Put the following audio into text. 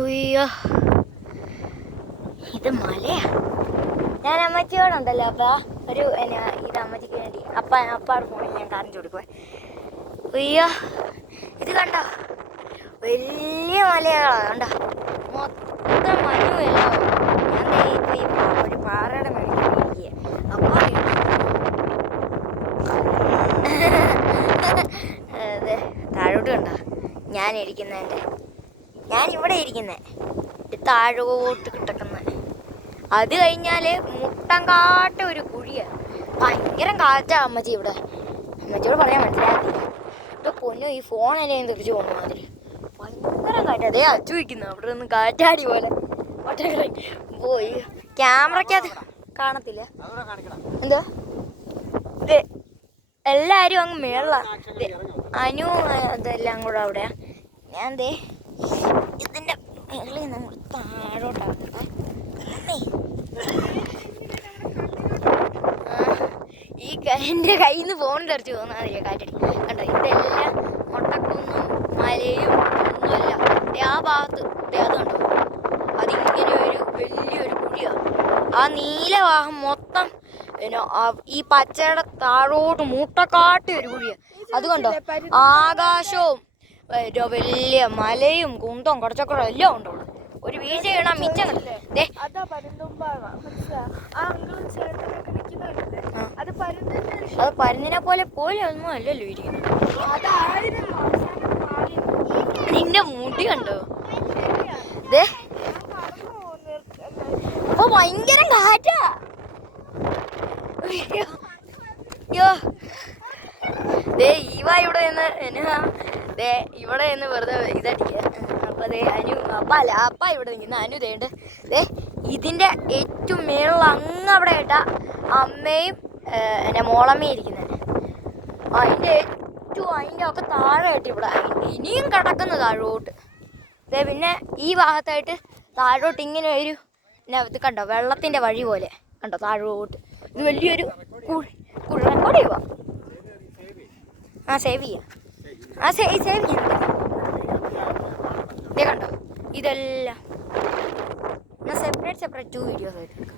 ഉയ്യോ, ഇത് മലയാ. ഞാൻ അമ്മച്ചിയോടുണ്ടല്ലോ അപ്പാ ഒരു ഇത് അമ്മച്ചിക്ക് വേണ്ടി അപ്പാടെ ഫോണിൽ ഞാൻ കാണിച്ചു കൊടുക്കുവേ. ഉയ്യോ, ഇത് കണ്ടോ, വലിയ മലകളാണ് കണ്ടോ, മൊത്തം മഞ്ഞുമല്ല. ഞാൻ ഇപ്പൊ ഒരു പാറയുടെ മേടിക്കുക അപ്പാ അതെ താഴോട്ട് കണ്ടോ ഞാൻ ഇവിടെ ഇരിക്കുന്നേ താഴോട്ട് കിടക്കുന്ന. അത് കഴിഞ്ഞാല് മുട്ടങ്കാട്ട ഒരു കുഴിയാണ്, ഭയങ്കര കാറ്റാ അമ്മച്ചി ഇവിടെ. അമ്മച്ചിയോട് പറയാൻ മനസ്സിലാക്കില്ല. ഇപ്പൊ പൊന്നു ഈ ഫോണെല്ലാം തിരിച്ചു പോകുന്ന മാതിരി ഭയങ്കര കാറ്റ്. അതേ അച്ചു വയ്ക്കുന്നു അവിടെ നിന്ന് കാറ്റാടി പോലെ പോയി. ക്യാമറക്കകത്ത് കാണത്തില്ല എന്തോ. എല്ലാരും അങ്ങ് മേള അനു അതെല്ലാം കൂടെ അവിടെയാ. ഞാൻ ദേ ഇതിന്റെ മേളിൽ നമ്മൾ താഴോട്ടാണ്. ഈ എൻ്റെ കയ്യിൽ നിന്ന് ഫോൺ തെറിച്ച് പോകുന്ന അറിയാം കാറ്റടി കണ്ടോ. ഇതെല്ലാം മൊട്ടക്കുന്നും മലയും ഒന്നുമല്ല. ആ ഭാഗത്ത് അത് കണ്ടോ, അതിങ്ങനെ ഒരു വലിയൊരു കുഴിയാണ്. ആ നീലവാഹം മൊത്തം ഈ പച്ചയുടെ താഴോട്ട് മൂട്ടക്കാട്ടി ഒരു കുഴിയാണ്. അത് കണ്ടോ, ആകാശവും വലിയ മലയും കുന്തവും കുറച്ചൊക്കെ എല്ലാം ഉണ്ടോ. ഒരു വീഴ്ച ചെയ്യണം മിച്ചം. അത് പരുന്നിനെ പോലെ ഒന്നും അല്ലല്ലോ ഇരിക്കുന്നത്. നിന്റെ മുടി കണ്ടോ. അപ്പൊ ഭയങ്കര കാറ്റാ. അയ്യോ ഈവ ഇവിടെ നിന്ന് വെറുതെ ഇതടിക്കുക. അപ്പൊ അപ്പ ഇവിടെ നിൽക്കുന്ന അനു ദേണ്ട് ഇതിന്റെ ഏറ്റവും മേളിൽ അങ്ങ് അവിടെ കേട്ടാ അമ്മയും മോളമ്മയും ഇരിക്കുന്നത്. അതിന്റെ ഒക്കെ താഴെ കേട്ട് ഇവിടെ ഇനിയും കിടക്കുന്നു താഴോട്ട്. പിന്നെ ഈ ഭാഗത്തായിട്ട് താഴോട്ട് ഇങ്ങനെ ഒരു ഇത് കണ്ടോ, വെള്ളത്തിന്റെ വഴി പോലെ കണ്ടോ താഴോട്ട്. ഇത് വലിയൊരു റെക്കോർഡ് ചെയ്യുക. സേവ് ചെയ്യാം. സേവ് ചെയ്യാം. ഇതേ കണ്ടോ, ഇതെല്ലാം സെപ്പറേറ്റ് 2 വീഡിയോസ് ആയിട്ട് എടുക്കാം.